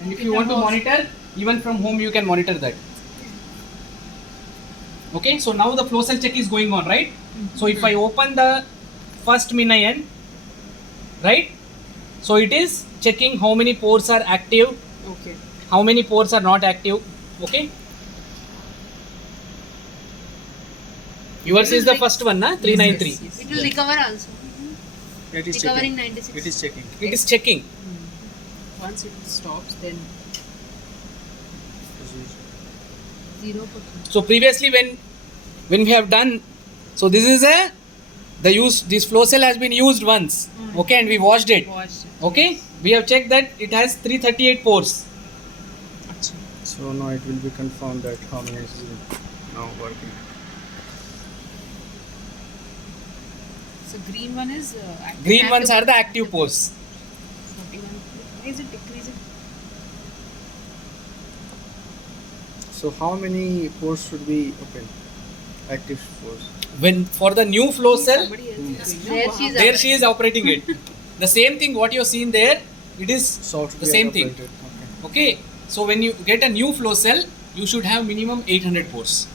And if you want to monitor, even from home you can monitor that. Okay, so now the flow cell check is going on, right? So if I open the first minion, right? So it is checking how many pores are active, Okay. how many pores are not active. Okay. Yours is the first one, na? 393. Yes. It will recover also. It is Recovering checking. 96. It is checking. It is checking. Once it stops, then As usual. 0%. So previously when we have done, so this is this flow cell has been used once, okay, and we washed it, wash. okay. We have checked that it has 338 pores. So now it will be confirmed that how many is now working. So green one is active. Green ones are the active pores. 41. Why is it decreasing? So how many pores should be open? Active pores. When for the new flow cell, Somebody else is doing. There No, she is there she is operating it. The same thing what you have seen there, it is Software the same thing. operated. Okay. Okay, so when you get a new flow cell, you should have minimum 800 pores.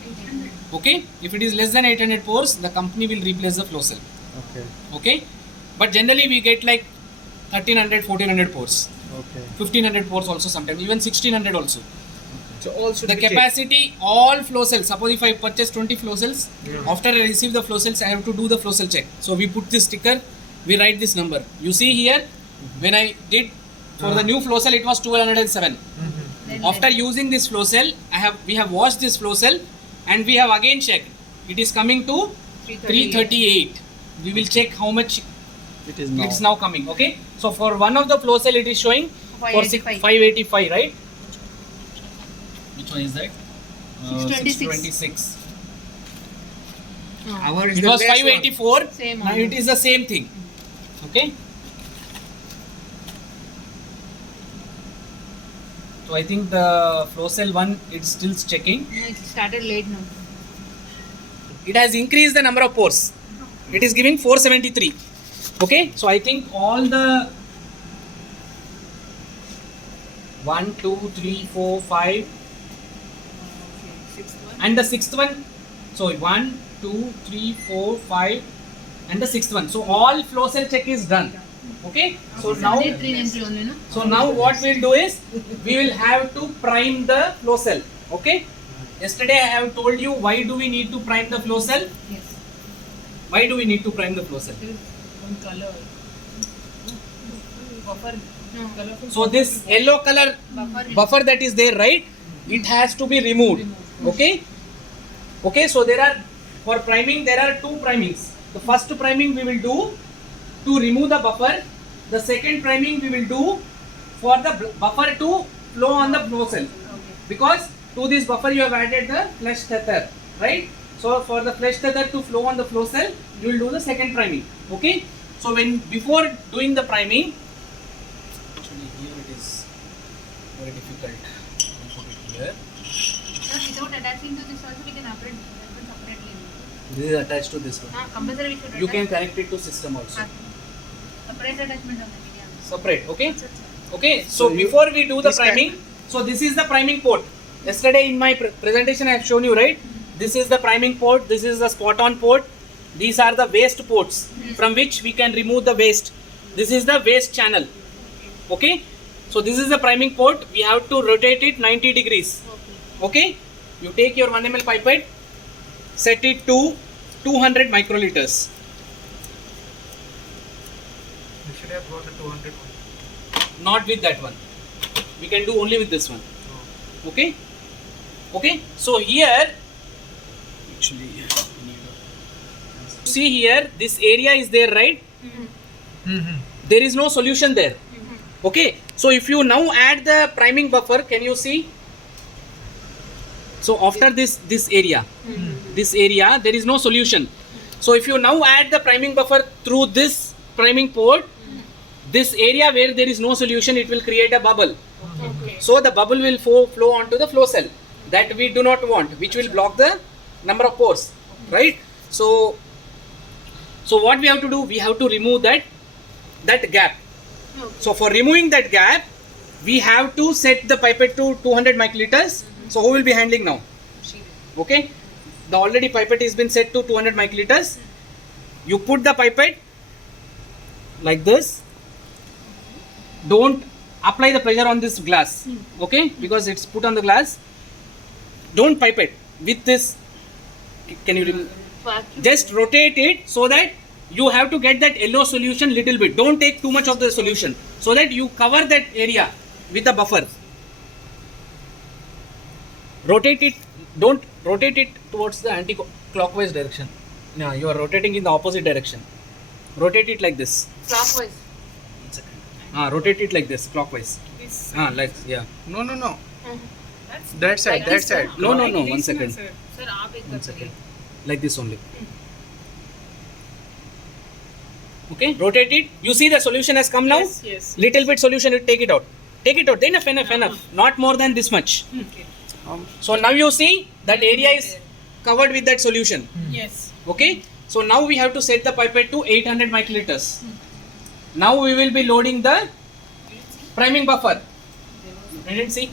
Okay, if it is less than 800 pores, the company will replace the flow cell. Okay. Okay, but generally we get like 1300, 1400 pores, Okay. 1500 pores also sometimes, even 1600 also. So all should The be checked. capacity, all flow cells, suppose if I purchase 20 flow cells, after I receive the flow cells, I have to do the flow cell check. So we put this sticker, we write this number. You see here, when I did for the new flow cell, it was 1207. After using this flow cell, we have washed this flow cell and we have again checked. It is coming to 338. We will check how much It is it now. is now coming. Okay. So for one of the flow cell, it is showing for 585. 585, right? Which one is that? 626. 626. Our is It the was best one. 584. Same Now only. it is the same thing. Okay. So I think the flow cell one, it's still checking. No, it started late now. It has increased the number of pores. It is giving 473. Okay. So I think all the 1, 2, 3, 4, 5, Sixth one. and the sixth one. So 1, 2, 3, 4, 5, and the sixth one. So all flow cell check is done. Okay. So now. Only 390 only, no? So now what we'll do is, we will have to prime the flow cell. Okay. Yesterday I have told you why do we need to prime the flow cell. Yes. Why do we need to prime the flow cell? There is one color. Buffer. No. Colorful. So this yellow color buffer that is there, right? It has to be removed. Okay. Okay. So there are, for priming there are two primings. The first priming we will do to remove the buffer. The second priming we will do for the buffer to flow on the flow cell. Because to this buffer you have added the flash tether, right? So for the flash tether to flow on the flow cell, you will do the second priming. Okay. So when before doing the priming, actually here it is very difficult. I'll put it here. So without attaching to this also we can operate that one separately. This is attached to this one. Compulsory we should You can attach. connect it to system also. Separate attachment on the media. Separate. Okay. That's it. Okay. So So you- before we do the this kind- priming, so this is the priming port. Yesterday in my presentation I have shown you, right? This is the priming port. This is the spot on port. These are the waste ports from which we can remove the waste. This is the waste channel. Okay. So this is the priming port. We have to rotate it 90 degrees. Okay. You take your 1 ml pipette, set it to 200 microliters. You should have got the 200 one. Not with that one. We can do only with this one. Okay. Okay. So here, actually, see here, this area is there, right? There is no solution there. Okay. So if you now add the priming buffer, can you see? So after this area, there is no solution. So if you now add the priming buffer through this priming port, this area where there is no solution, it will create a bubble. So the bubble will flow onto the flow cell that we do not want, which will block the number of pores, right? So what we have to do? We have to remove that gap. So for removing that gap, we have to set the pipette to 200 microliters. So who will be handling now? She will. Okay, the already pipette has been set to 200 microliters. You put the pipette like this. Don't apply the pressure on this glass, okay, because it's put on the glass. Don't pipette with this. Can you remove? Just rotate it so that you have to get that yellow solution little bit. Don't take too much of the solution so that you cover that area with the buffer. Rotate it. Don't rotate it towards the anti-clockwise direction. No, you are rotating in the opposite direction. Rotate it like this. Clockwise. Rotate it like this, clockwise. This Like, yeah. No, no, no. that's That side, Like that this, side. No, no, like no. this 1 na, second. sir. Sir, आप एक 1 कर second. करिए. Like this only. Okay, rotate it. You see the solution has come now? Yes, yes. Little bit solution, you take it out. Take it out. Enough. Not more than this much. Okay. So now you see that area is covered with that solution. Yes. Okay. So now we have to set the pipette to 800 microliters. Now we will be loading the priming buffer. You didn't see?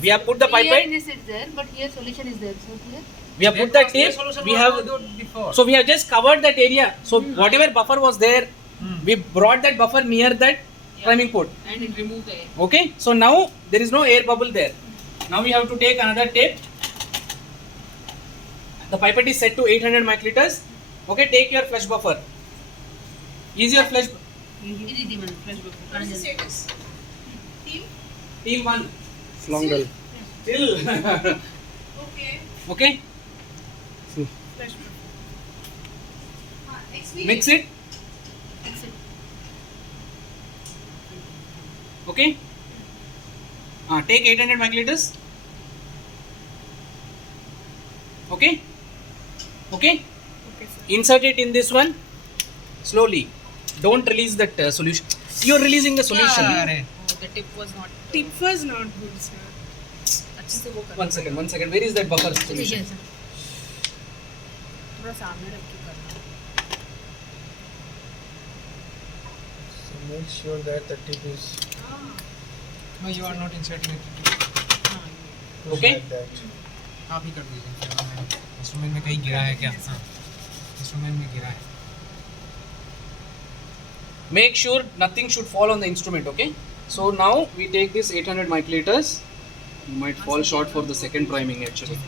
We have put the Here pipette. this is there, but here solution is there. So here. We have put the tape. We have. So we have just covered that area. So whatever buffer was there, we brought that buffer near that priming port. And it remove the air. Okay. So now there is no air bubble there. Now we have to take another tape. The pipette is set to 800 microliters. Okay. Take your flush buffer. Is your flush status? team 1 Flongle. till Okay. okay. Mix it. Okay. Take 800 microliters. Okay. Okay. Okay, sir. Insert it in this one slowly. Don't release that solution. You're releasing the solution. Oh, the tip was not. Tip was not good, sir. अच्छे से वो करना. 1 second. 1 second. Where is that buffer solution? Yes, sir. थोड़ा सामने रख के करना. So make sure that the tip is No, you are not inserting it. pushed Okay. like that. आप ही कर दीजिए. इंस्ट्रूमेंट में कहीं गिरा है क्या? हाँ. इंस्ट्रूमेंट में गिरा है. Make sure nothing should fall on the instrument. Okay. So now we take this 800 microliters. You might fall short for the second priming actually.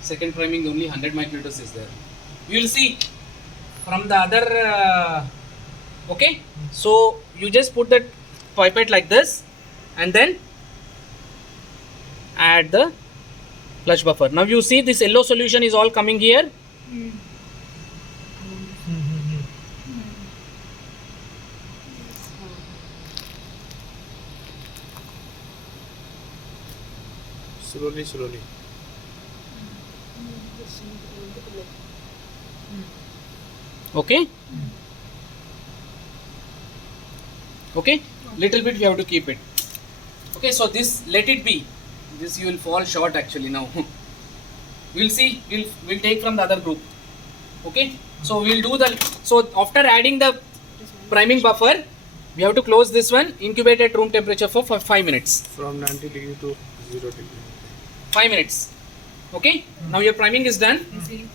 Second priming only 100 microliters is there. You will see from the other. Okay. So you just put that pipette like this, and then add the flush buffer. Now you see this yellow solution is all coming here. Slowly, slowly. Okay. Okay. Little bit we have to keep it. Okay. So this, let it be. This you will fall short actually now. We'll see. We'll take from the other group. Okay. So we'll do the. So after adding the priming buffer, we have to close this one. Incubate at room temperature for 5 minutes. From 90 degree to 0 degree. 5 minutes. Okay. Now your priming is done. You see?